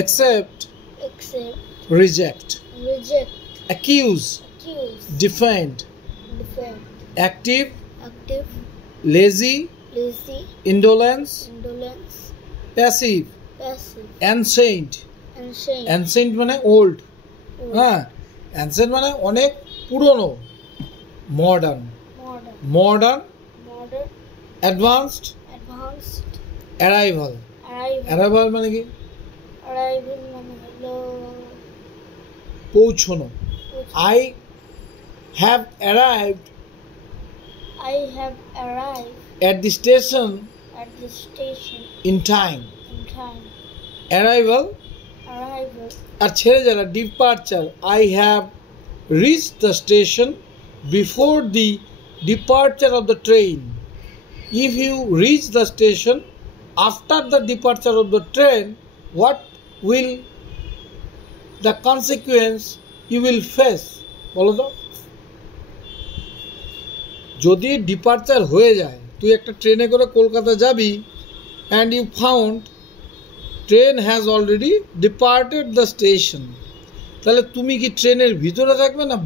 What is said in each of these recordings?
accept, accept, reject, reject, accuse, accuse, defend, defend, active, active, lazy, lazy, indolence, indolence, passive, passive, ancient. ancient, ancient মানে old, old, হ্যাঁ, অ্যানসেন্ট মানে অনেক পুরনো, modern, modern, modern, modern, advanced, advanced, arrival. arrival, arrival মানে কি? arrival মানে হলো পৌঁছনো। পৌঁছানো। I have arrived I have arrived at the station at the station in time. in time. Arrival Arrival, আর ছেড়ে যারা departure, I have reached the station before the departure of the train. If you reach the station after the departure of the train, what will the consequence you will face? বলো তো। যদি ডিপার্চার হয়ে যায়, তুই একটা ট্রেনে করে কলকাতা যাবি, and you found train has already departed the station, তাহলে তুমি কি ট্রেনের ভিতরে থাকবে না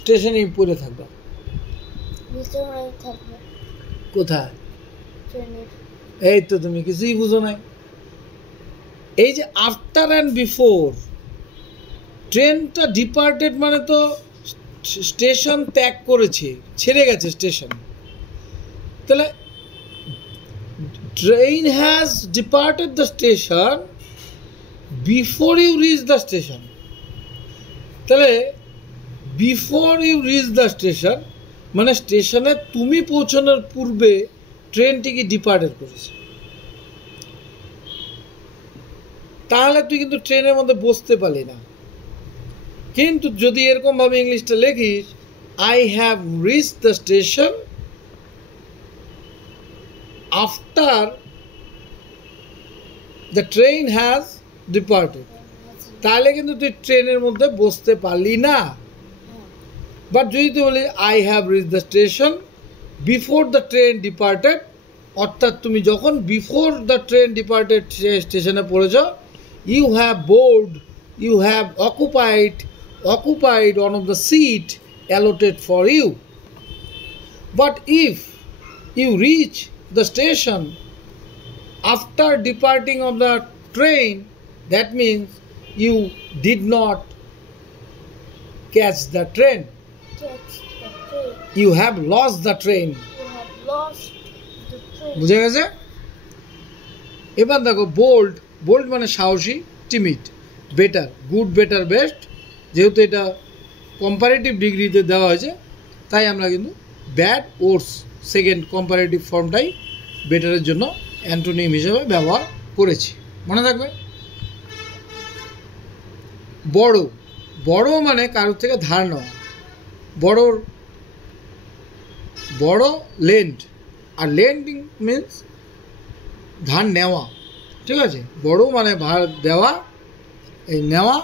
স্টেশনে পড়ে থাকবে? ভিতরে থাকবে কোথায়? ট্রেনের। এই তো তুমি কিছুই বুঝো নাই। এই যে আফটার অ্যান্ড বিফোর, ট্রেনটা ডিপার্টেড মানে তো স্টেশন ত্যাগ করেছে, ছেড়ে গেছে স্টেশন। তাহলে train has departed the station before you reach the station. তাহলে before you reach the station মানে স্টেশনে তুমি পৌঁছানোর পূর্বে ট্রেনটিকে ডিপার্টেড করেছে। তাহলে তুই কিন্তু ট্রেনের মধ্যে বসতে পারলি না। কিন্তু যদি এরকমভাবে ইংলিশটা লেখিস, I have reach the station after the train has departed, তাহলে কিন্তু তুই ট্রেনের মধ্যে বসতে পারলি না। বাট যদি তুই বলি I have reach the station before the train departed, অর্থাৎ তুমি যখন বিফোর দ্য ট্রেন ডিপার্টেড স্টেশনে পড়েছ, you have board, you have occupied one of the seat allotted for you. But if you reach the station after departing of the train, that means you did not catch the train. Catch the train. You have lost the train. You have lost the train. বুঝে গেছে? এবার দেখো bold, bold মানে সাহসী, timid, better, good, better, best. যেহেতু এটা কম্পারেটিভ ডিগ্রিতে দেওয়া হয়েছে, তাই আমরা কিন্তু ব্যাড ওর্স সেকেন্ড কম্পারেটিভ ফর্মটাই বেটারের জন্য অ্যান্টোনিম হিসেবে ব্যবহার করেছি, মনে থাকবে। বড়, বড় মানে কারোর থেকে ধার নেওয়া, বড় লেন্ড, আর লেন্ডিং মিনস ধার নেওয়া, ঠিক আছে। বড় মানে ধার দেওয়া, এই নেওয়া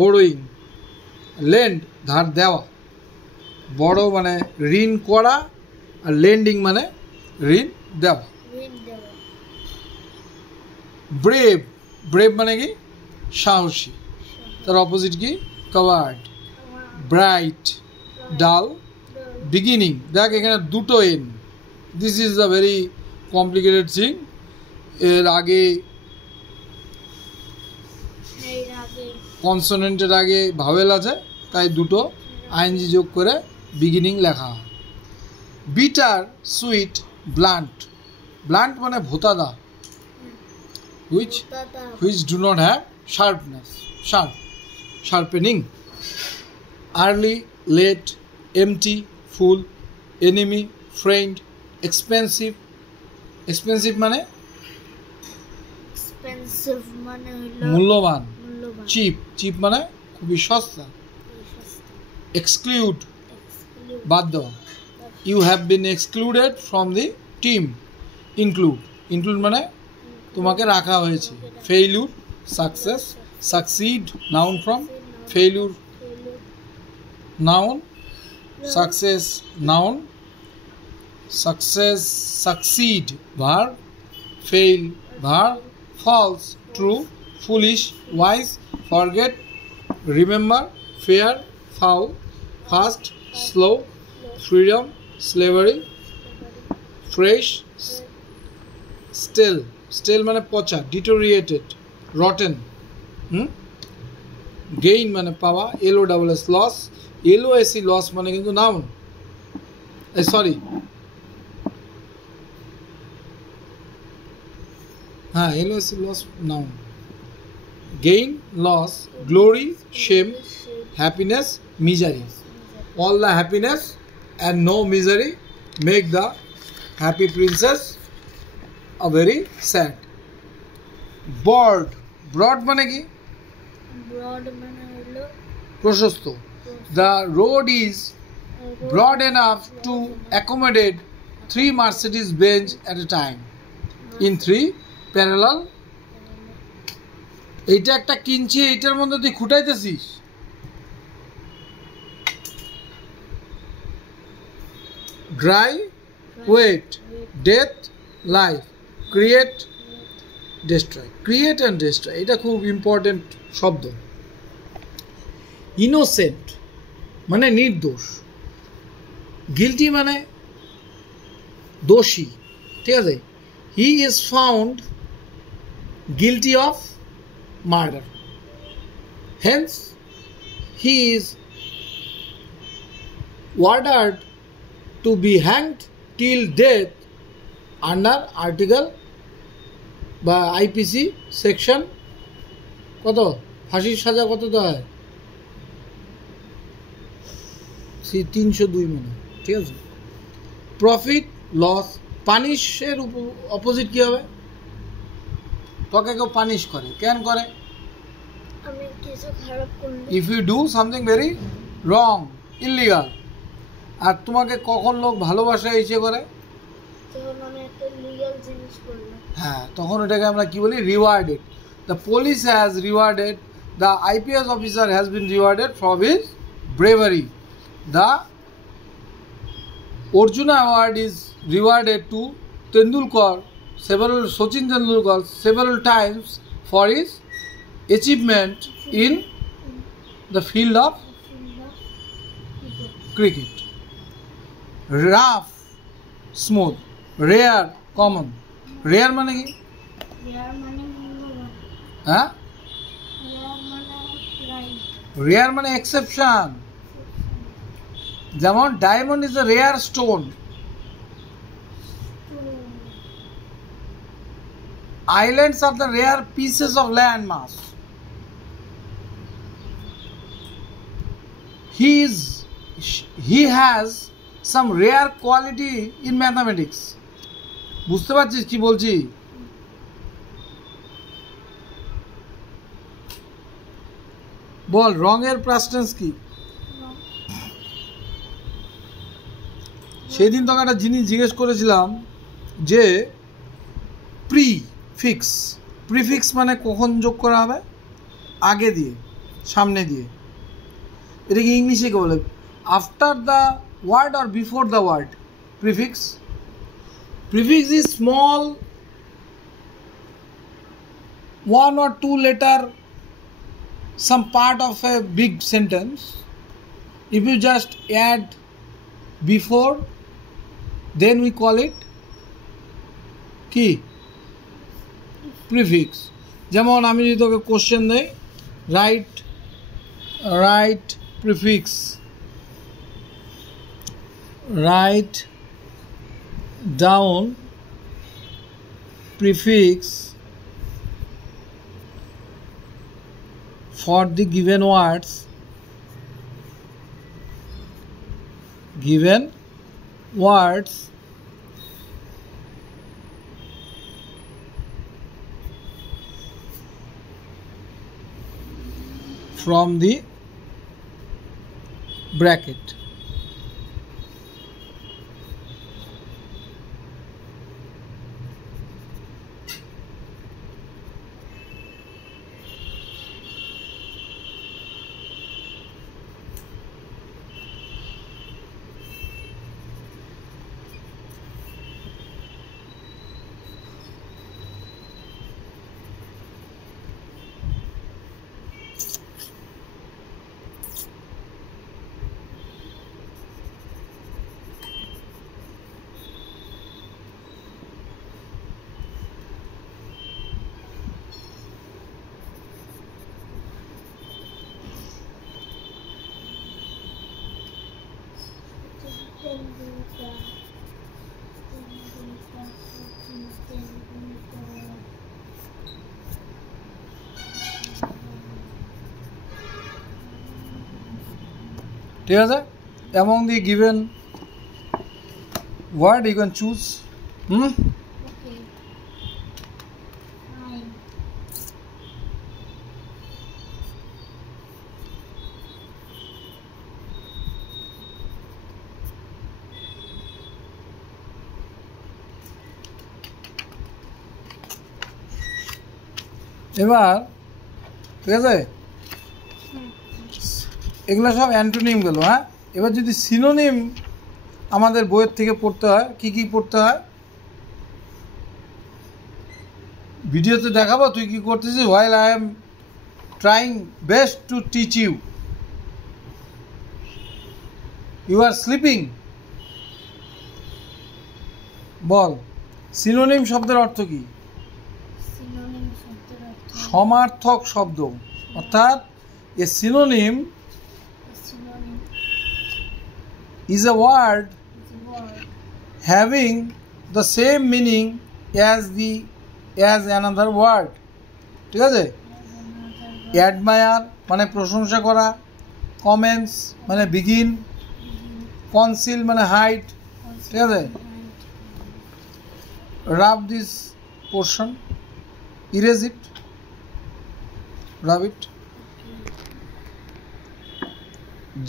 বড়োইং, লেন্ড ধার দেওয়া। বড় মানে ঋণ করা, আর লেন্ডিং মানে ঋণ দেওয়া। Ring দেওয়া। ব্রেভ, ব্রেভ মানে কি? সাহসী। তার অপোজিট কি? কাভার্ড। ব্রাইট, ডাল, বিগিনিং। দেখ এখানে দুটো N, this is the very complicated thing. এর আগে এর আগে কনসোনেন্টের আগে ভাওয়েল আছে, তাই দুটো আইএনজি যোগ করে বিগিনিং লেখা হয়। Bitter, sweet, blunt. ব্লান্ট মানে ভোতাদা, দাদা which do not have sharpness, sharpening. Early, late, empty, full, enemy, friend, expensive. Expensive মানে এক্সপেন্সিভ মানে হলো মূল্যবান। মূল্যবান। চিপ, চিপ মানে খুবই সস্তা। এক্সক্লুড, বাদ দেওয়া। You have been excluded from the team. Include, include মানে তোমাকে রাখা হয়েছে। Failure, success, succeed, noun from failure, noun, success, noun, success, succeed, verb, fail, verb, false, true, foolish, wise, forget, remember, fair, foul, fast, slow, freedom, slavery, fresh, stale. Stale মানে পচা, deteriorated, rotten. Gain মানে পাওয়া, LOSS loss, LOSC loss মানে কিন্তু noun. Sorry, হ্যাঁ, LOSC loss noun. Gain, loss, glory, shame, happiness, misery. All the happiness and no misery make the happy princess a very sad. Broad, broad মানে কি? ব্রড মানে হলো প্রশস্ত. The road is broad enough to accommodate 3 Mercedes Benz at a time in 3 parallel. এইটা একটা কিনছি, এইটার মধ্যে তুই খুঁটাইতেছিস. Dry, wet, death, life, create, destroy. Create and destroy, এটা খুব ইম্পর্টেন্ট শব্দ. ইনোসেন্ট মানে নির্দোষ, গিলটি মানে দোষী, ঠিক আছে. He is found guilty of murder, hence he is ordered to be hanged till death under article বা আইপিসি সেকশন কত, ফাঁসির সাজা কত তো হয়, 302 মানে, ঠিক আছে. প্রফিট, লস, পানিশের অপোজিট কি হবে? তোকে কেউ পানিশ করে, কেন করে? আমি কিছু খারাপ করলে, if you do something very wrong, illegal. আর তোমাকে কখন লোক ভালোবাসা এসে করে? যখন আমি একটা লিগ্যাল জিনিস করলাম, হ্যাঁ, তখন এটাকে আমরা কি বলি? Rewarded. The police has rewarded, the IPS officer has been rewarded for his bravery. The Arjuna award is rewarded to Tendulkar, Sachin Tendulkar several times for his achievement in the field of cricket. Rough, smooth, rare, common. Rare মানে কি? রেয়ার মানে মূল্যবান, হ্যাঁ, রেয়ার মানে right, rare মানে এক্সেপশন. যেমন diamond is a rare stone. Islands are the rare pieces of land mass. He has some rare quality in mathematics. বুঝতে পারছিস কি বলছি? বল, রং এর past tense কি? সেদিন তোকে একটা জিনিস জিজ্ঞেস করেছিলাম যে প্রিফিক্স মানে কখন যোগ করা হবে? আগে দিয়ে, সামনে দিয়ে. এটা কি ইংলিশে কি বলে? After the word or before the word? Prefix. Prefix is small 1 or 2 letter, some part of a big sentence. If you just add before, then we call it কি? Prefix. যেমন আমি যদি তোকে কোশ্চেন দেই, right prefix, right down prefix for the given words, from the bracket. ঠিক আছে? among the given word you can choose. Okay. 9. এবার ঠিক আছে, এগুলো সব অ্যান্টোনিম গেল। হ্যাঁ, এবার যদি সিনোনিম আমাদের বইয়ের থেকে পড়তে হয়, কি কি পড়তে হয় ভিডিওতে দেখাবো। তুই কি করতেছিস? while I am trying best to teach you, you are sleeping. বল, সিনোনিম শব্দের অর্থ কি? সিনোনিম শব্দের অর্থ সমার্থক শব্দ, অর্থাৎ a synonym synonym is a word is a word having the same meaning as another word. ঠিক আছে? as another word. অ্যাডমায়ার মানে প্রশংসা করা, কমেন্টস মানে বিগিন, কনসিল মানে হাইট। ঠিক আছে? Rub this portion, erase it, rub it,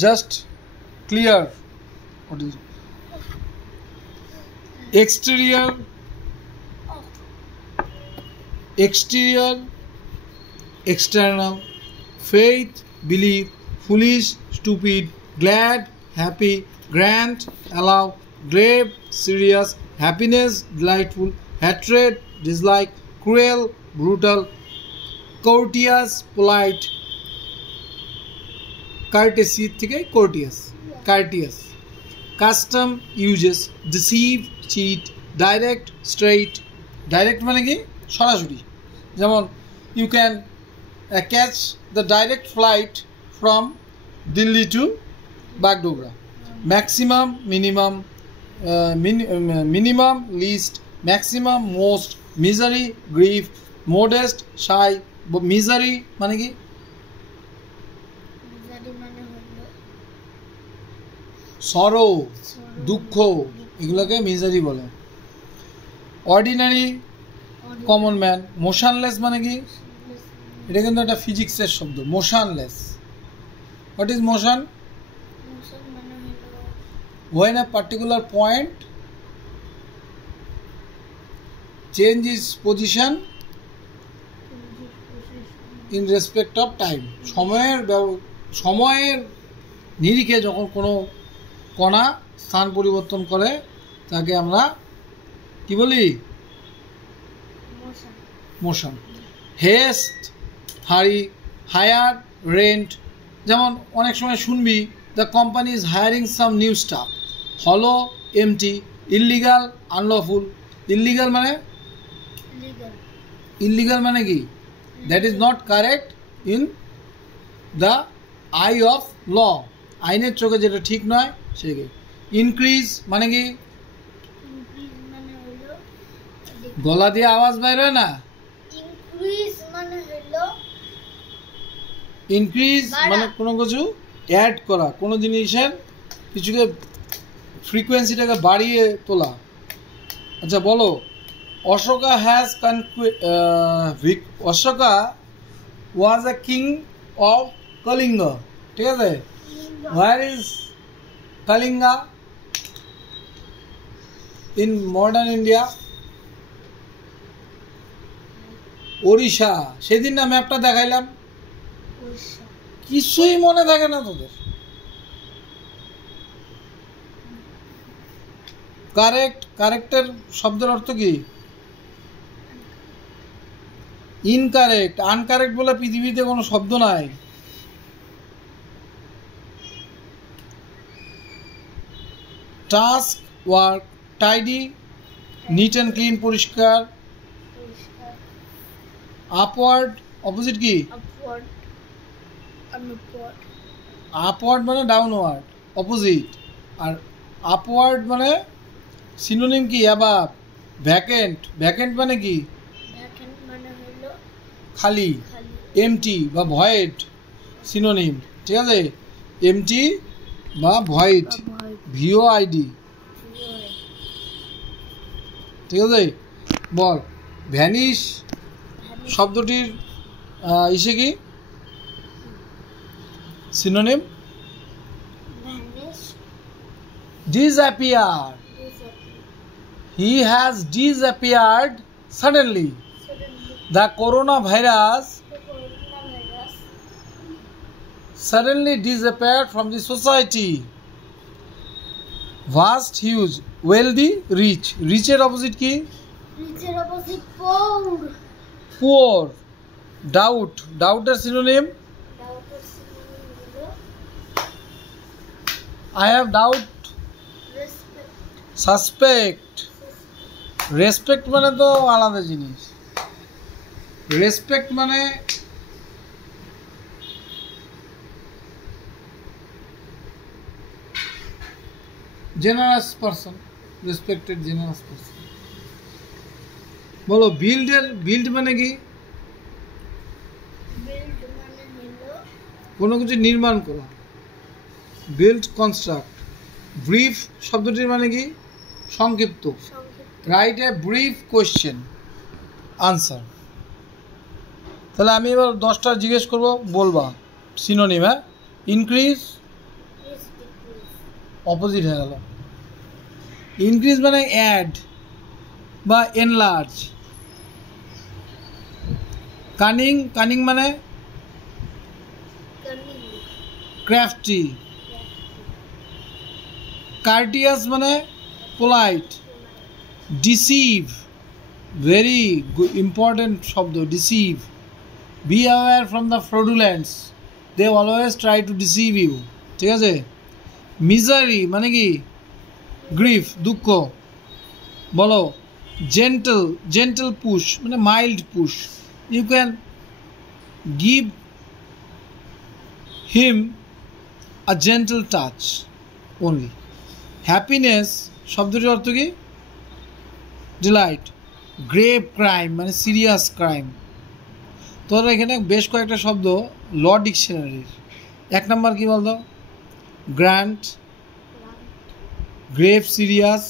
just clear. What is exterior, exterior, external, faith, belief, foolish, stupid, glad, happy, grand, allow, grave, serious, happiness, delightful, hatred, dislike, cruel, brutal, courteous, polite, courtesy থেকে courteous, courteous, custom, uses, deceive, cheat, direct, straight. Direct মানে কি? সরাসরি। যেমন you can catch the direct flight from Delhi to Bagdogra. Maximum, minimum, minimum, least, maximum, most, misery, grief, modest, shy. Misery মানে কি? মিজারি মানে হলো সরো, sorrow, দুঃখ, এগুলোকে মিজারি বলে। Ordinary, common man. মোশনলেস মানে কি? এটা কিন্তু একটা ফিজিক্সের শব্দ, motionless. What is motion? Motion মানে হলো when a particular point change its position in respect of time. সময়ের নিরিখে যখন কোনো কণা স্থান পরিবর্তন করে তাকে আমরা কি বলি? Motion. Motion. Haste, hurry, hire, rent. যেমন অনেক সময় শুনবি the company is hiring some new staff. Hollow, empty, illegal, unlawful. Illegal মানে? লিগ্যাল। ইললিগাল মানে কি? That is not correct in the eye of law. আইনের চোখে যেটা ঠিক নয় সেকে। ইনক্রিজ মানে কি? ইনক্রিজ মানে হলো গলা দিয়ে আওয়াজ বের হয় না? ইনক্রিজ মানে হলো ইনক্রিজ মানে কোনো কিছু অ্যাড করা, কোনো জিনিসের কিছুকে ফ্রিকোয়েন্সিটাকে বাড়িয়ে তোলা। আচ্ছা বলো, অশোকা হ্যাজ অশোকা ওয়াজ এ কিং অফ কলিঙ্গ। ঠিক আছে? Where is Kalinga in modern India? Odisha. সেদিন না ম্যাপটা দেখাইলাম, উড়িষ্যা। কিছুই মনে থাকে না তোদের। কারেক্ট, কারেক্টের শব্দের অর্থ কি? ইনকারেক্ট। আনকারেক্ট বলে পৃথিবীতে কোনো শব্দ নাই। Task, work, tidy, neat and clean, পরিষ্কার। পরিষ্কার। আপওয়ার্ড, অপোজিট কি? আপওয়ার্ড। আনওয়ার্ড। আপওয়ার্ড মানে ডাউনওয়ার্ড, অপোজিট। আর আপওয়ার্ড মানে সিনোনিম কি? অ্যাবাভ। ভ্যাকেন্ট, ভ্যাকেন্ট মানে কি? ভ্যাকেন্ট মানে হলো খালি। খালি। এমটি বা ভয়েড সিনোনিম। ঠিক আছে? এমটি, বা ভয়েড, VOID, ঠিক আছে। বল ভ্যানিশ শব্দটির ইসে কি synonym? Disappear. He has disappeared suddenly. The coronavirus suddenly disappeared from the society. Vast, huge, wealthy, rich. Rich এর opposite কি? Rich এর opposite poor. Poor. Doubt. Doubt এর synonym? Doubt এর synonym হলো I have doubt. respect. Suspect. Respect মানে তো আলাদা জিনিস। Respect মানে generous person, respected generous person. বলো বিল্ড মানে কি? Build মানে হলো কোনো কিছু নির্মাণ করা, বিল্ড, কনস্ট্রাক্ট। ব্রিফ শব্দটির মানে কি? সংক্ষিপ্ত। Write a brief question, answer. তাহলে আমি এবার 10টা জিজ্ঞেস করব, বলবা সিনোনিম। হ্যাঁ, ইনক্রিজ অপোজিট হয়ে গেল। ইনক্রিজ মানে অ্যাড বা এনলার্জ। কানিং, কানিং মানে ক্রাফটি। কার্টিয়াস মানে পোলাইট। ডিসিভ, ভেরি ইম্পর্টেন্ট শব্দ, deceive. Be aware from the fraudulents, they always try to deceive you, ঠিক আছে। মিজারি মানে কি? গ্রিফ, দুঃখ। বলো জেন্টল, জেন্টল পুশ মানে mild push. You can give him a gentle touch only. Happiness শব্দটির অর্থ কি? ডিলাইট। গ্রেভ ক্রাইম মানে সিরিয়াস ক্রাইম। তোর এখানে বেশ কয়েকটা শব্দ ল ডিকশনারির। 1 নম্বর কি বলতো? Grant, grave serious,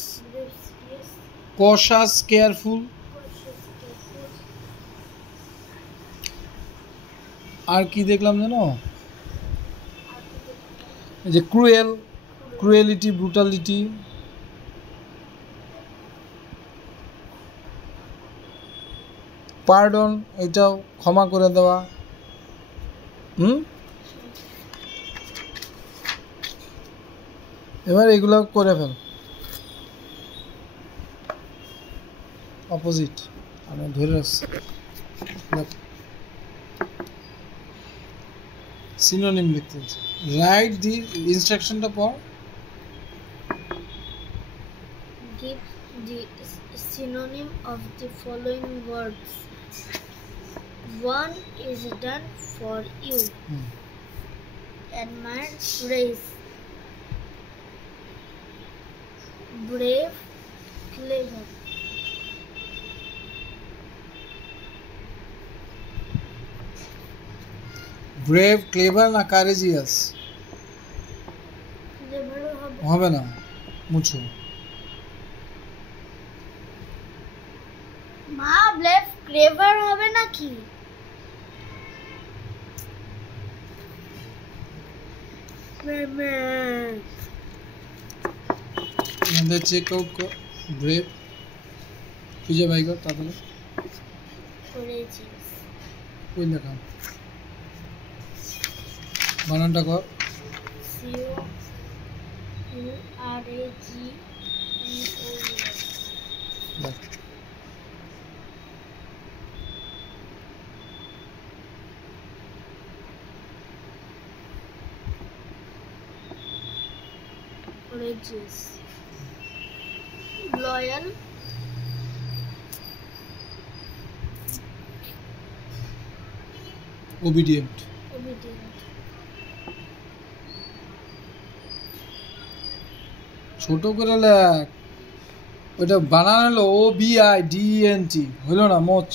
cautious careful. আর কি দেখলাম জানো? এই যে ক্রুয়েল, ক্রুয়েলিটি, ব্রুটালিটি। পার্ডন, এটাও ক্ষমা করে দেওয়া। এবার এগুলো করে ফেল। অপোজিট আমি ধরে রাখছি। সিনোনিম লিখতে হচ্ছে। রাইট দি ইনস্ট্রাকশনটা পর। Give the synonym of the following words. One is done for you. Admire, praise. Brave, clever. Brave, clever না কারেজিয়াস? Clever হবে না, মুছো। মা ব্রেভ ক্লেভার হবে নাকি? আমাদের চেক আউট কর। ব্রেভ খুঁজে বাই কর তাড়াতাড়ি। করেছিস কই লেখা? বানানটা কর। COURAGENOS। Courageous, loyal, obedient, obedient, ছোট করে লেখ। ওইটা বানান হলো OBIDENT, হইল না মোচ।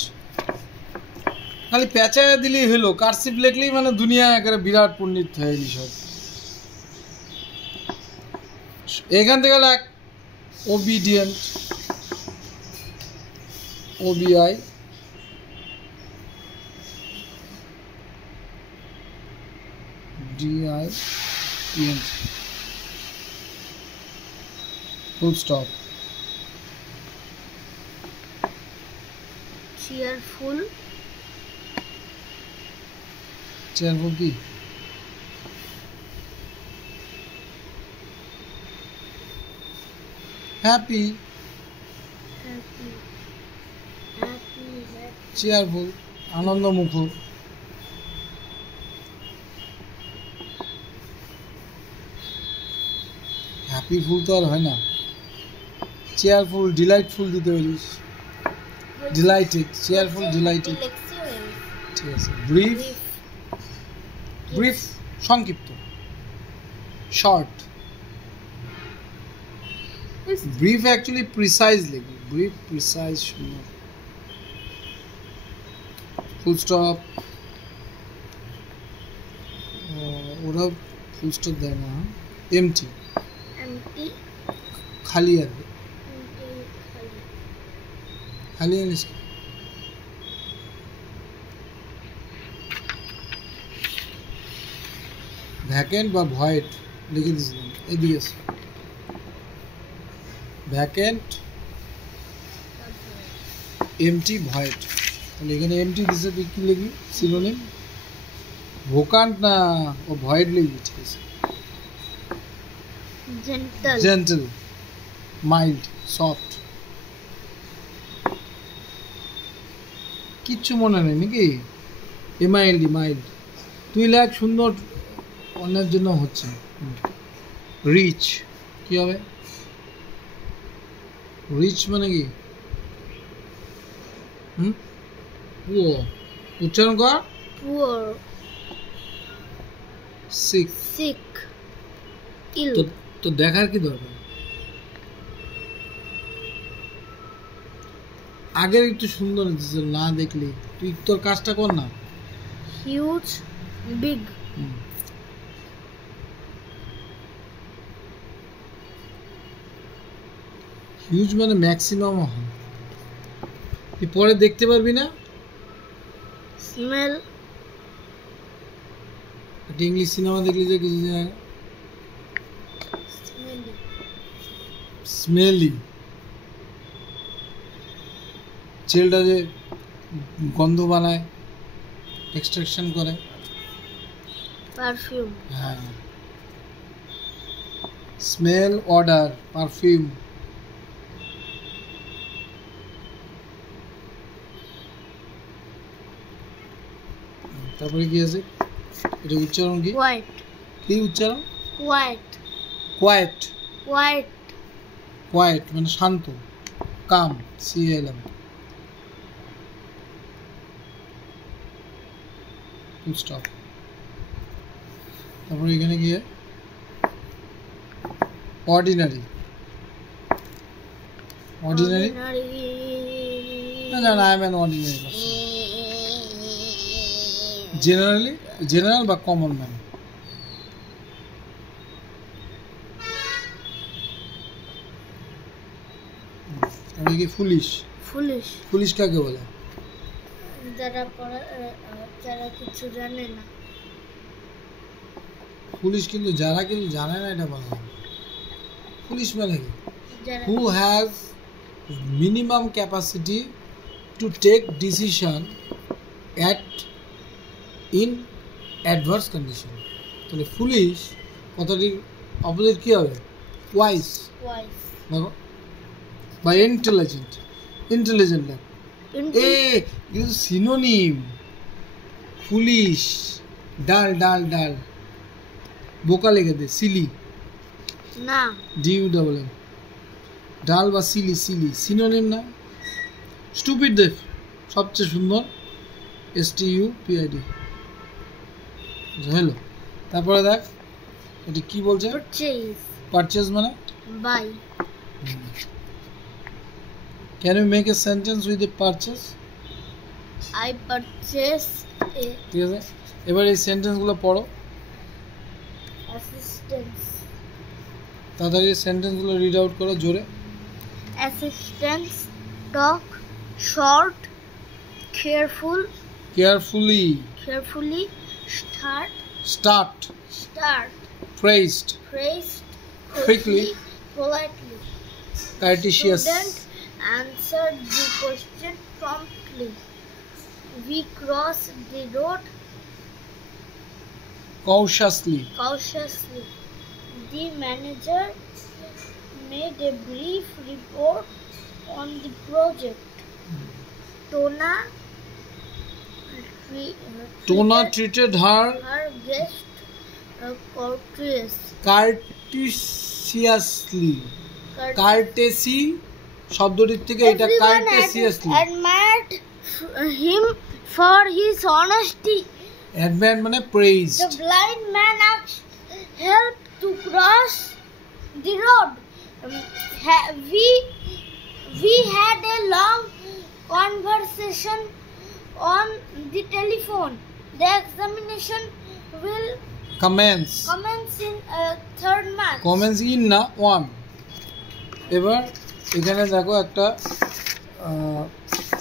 খালি পেঁচায় দিলেই হইলো, কারসিভ লেখলেই মানে দুনিয়া একেবারে বিরাট পণ্ডিত হয়ে গেলি সব। এখান থেকে লেখ obedient, OBI, DIENT, full stop. cheerful, cheerful কি? happy, happy, cheerful, আনন্দমুখর। হ্যাপি ফুল তো আর হয় না, চেয়ারফুল, ডিলাইটফুল দিতে পারিস, ডিলাইটেড, চেয়ারফুল, ডিলাইটেড, ঠিক আছে। ব্রিফ, ব্রিফ সংক্ষিপ্ত, শর্ট। ব্রিফ অ্যাকচুয়ালি প্রিসাইজ লিখবি, ব্রিফ প্রিসাইজ, সুন্দর। ফুল স্টপ, ওরা ফুল স্টপ দেয় না। এমটি, empty, খালি আর কি, empty, খালি জিনিস। ভ্যাকেন্ট বা ভয়েড লিখে দিয়েছিলাম, এদিকে আছে। Vacant, empty, void. তাহলে এখানে এমটি দিছে, তুই কি লিখবি? সিনোনিম। ভোকান্ট না, ও ভয়েড লিখবি, ঠিক আছে। gentle, gentle, mild, soft. কিচ্ছু মনে নেই নাকি? এমআইএলডি, মাইল্ড। তুই লেখ সুন্দর, অন্যের জন্য হচ্ছে। রিচ কি হবে? রিচ মানে কি? পুয়ার, উচ্চারণ কর। poor, sick. sick, ill, তো দেখার কি দরকার? আগের একটু সুন্দর হচ্ছে, না দেখলি তুই তোর কাজটা কর না। huge, big, হিউজ মানে ম্যাক্সিমাম হয়, তুই পরে দেখতে পারবি না। smell, একটা ইংলিশ সিনেমা দেখলি যে কিছুদিন আগে, smelly, স্মেলি, ছেলেটা যে গন্ধ বানায়, এক্সট্রাকশন করে। perfume, হ্যাঁ, স্মেল, অর্ডার, পারফিউম। তারপরে কি আছে? এটা উচ্চারণ কি? white, কি উচ্চারণ? white, কোয়াইট, white, কোয়াইট মানে শান্ত, কাম, সিএলএম। Full stop. তারপরে এখানে গিয়ে অর্ডিনারি, অর্ডিনারি না, না, I am an ordinary person. Generally, general বা কমন ম্যান। আমি কি ফুলিশ? foolish, ফুলিশ কাকে বলে? যারা কিছু জানে না। ফুলিশ কিন্তু যারা কিন্তু জানে না, এটা বলা হয়। ফুলিশ মানে কি? যারা who has minimum capacity to take decision at in adverse condition. তাহলে ফুলিশ কথাটির অপোজিট কি হবে? ওয়াইজ, wise, দেখো, বা ইন্টেলিজেন্ট, ইন্টেলিজেন্ট। এ কিন্তু সিনোনিম। ফুলিশ, ডাল, ডাল, ডাল, বোকা লেগে দে, সিলি, না, DUEEN, ডাল বা সিলি, সিলি সিনোনিম না। স্টুপিড দেখ সবচেয়ে সুন্দর, STUPID। হলো। তারপরে দেখ এটা কি বলছে? purchase, পারচেজ মানে buy, can you make a sentence with a purchase? I purchase a ঠিক আছে, এবার এই সেন্টেন্সগুলো পড়ো। assistance, তাড়াতাড়ি সেন্টেন্সগুলো রিড আউট করো জোরে। Assistants talk short, carefully, start, praised, quickly, politely. courteous, Student answered the question promptly. We crossed the road cautiously, The manager made a brief report on the project. Tona treated her guest courteously. Courtesy শব্দটির থেকে এটা courteously. Admired him for his honesty. Admired মানে praised. The blind man asked help to cross the road. We had a long conversation on the telephone. The examination will commence in 3rd March. Commence in না 1. এবার এখানে দেখো একটা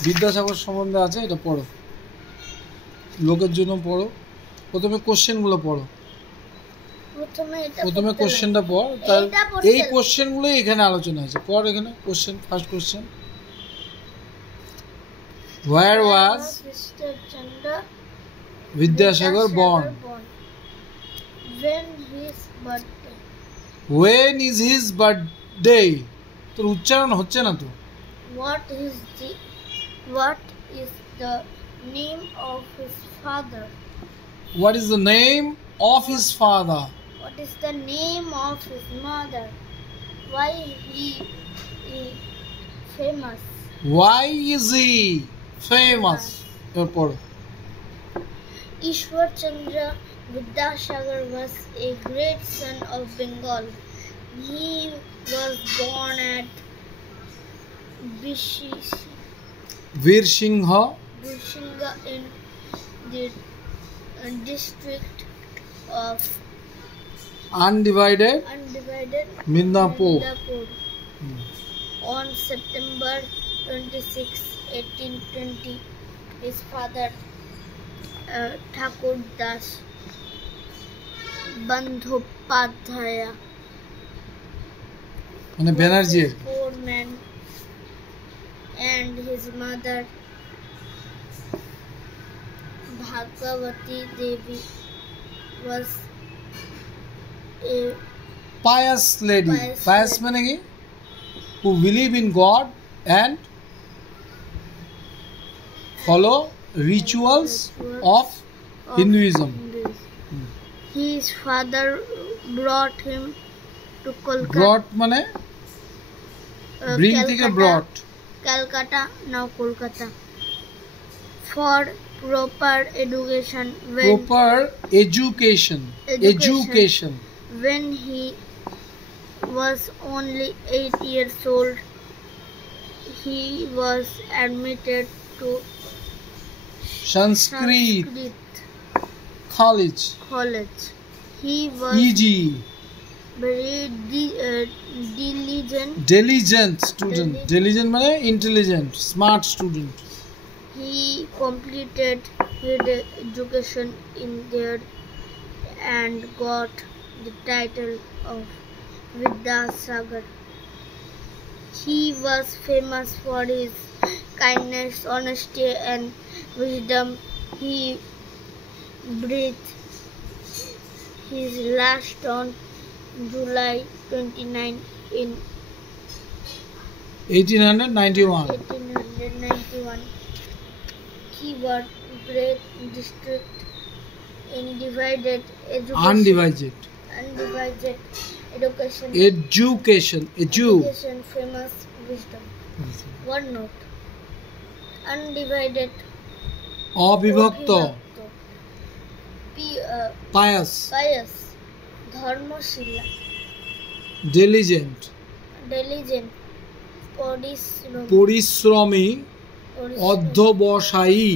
বিদ্যাসাগর সম্বন্ধে আছে, এটা পড়ো, লোকের জন্য পড়ো। প্রথমে কোশ্চেনগুলো পড়ো, প্রথমে কোশ্চেনটা পড়, তার এই কোশ্চেনগুলোই এখানে আলোচনা আছে। পড় এখানে question. First question, where was Vidyasagar born? When is his birthday? তোর উচ্চারণ হচ্ছে না তো। What is the name of his father? What is the name of his father? What is the name of his mother? Why he is famous? Why is he famous? এরপর Ishwar Chandra Vidyasagar was a great son of Bengal. He was born at Virsingha in the district of Undivided Midnapur on September 26, 1820. His father Thakur Das Bandhopadhyaya মানে ব্যানার্জির poor man, and his mother Bhagavati Devi was a pious lady. Pious মানে কি? Who believe in God and follow rituals of Hinduism. His father brought him to Kolkata. Brought মানে bring থেকে brought. Calcutta, now Kolkata, for proper education. Education. When he was only 8 years old, he was admitted to Sanskrit college. He was very diligent student. Diligent মানে intelligent, smart student. He completed his education in there and got the title of Vidyasagar. He was famous for his kindness, honesty and wisdom. He breathed his last on July 29 in 1891. Keyword Great District in Undivided Education famous wisdom. One note. Undivided অবিভক্ত pious ধর্মশীলা diligent পরিশ্রমী অধ্যবসায়ী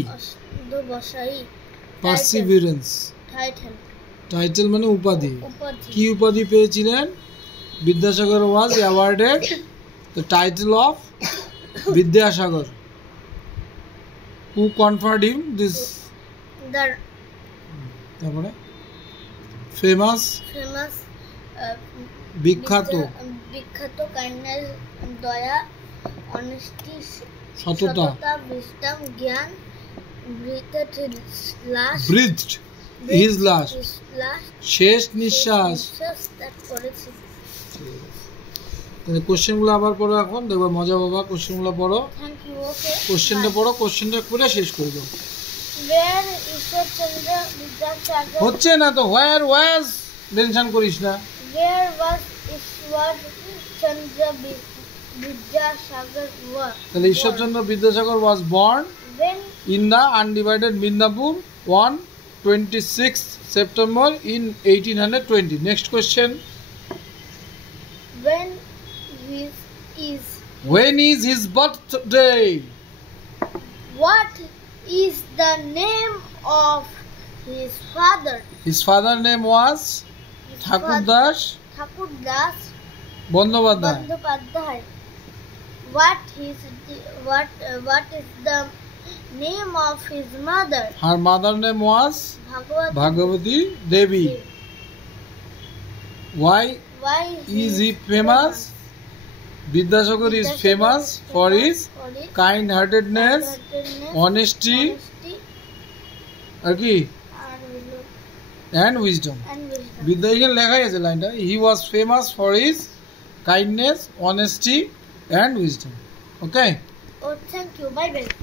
perseverance title মানে উপাধি। কি উপাধি পেয়েছিলেন? Vidyasagar was awarded the title of Vidyasagar. Who conferred him this The famous বিখ্যাত kindness, দয়া, honesty, সততা wisdom, জ্ঞান, breathed his last শেষ নিঃশ্বাস। কোশ্চেনগুলো আবার পড়ো, এখন দেখবা মজা বাবা। কোশ্চেনগুলো পড়ো, কোশ্চেনটা পড়ো, কোশ্চেনটা পড়ে শেষ করে দাও। হচ্ছে না তো, হোয়ার ওয়াজ মেনশন করিস না। Where was Ishwar Chandra Vidyasagar was? তাহলে ঈশ্বরচন্দ্র Vidyasagar was born When in the undivided Midnapur on 26th September in 1820. Next question. When is his birthday? What is the name of his father? His father name was Thakur Das Bandyopadhyay. What is the name of his mother? Her mother name was Bhagavati Devi. Why is he famous? Vidyasagar is famous for his kind-heartedness, honesty, and wisdom. Vidyasagar লেখাই আছে লাইনটা। He was famous for his kindness, honesty, and wisdom. Okay. Oh, thank you. Bye bye.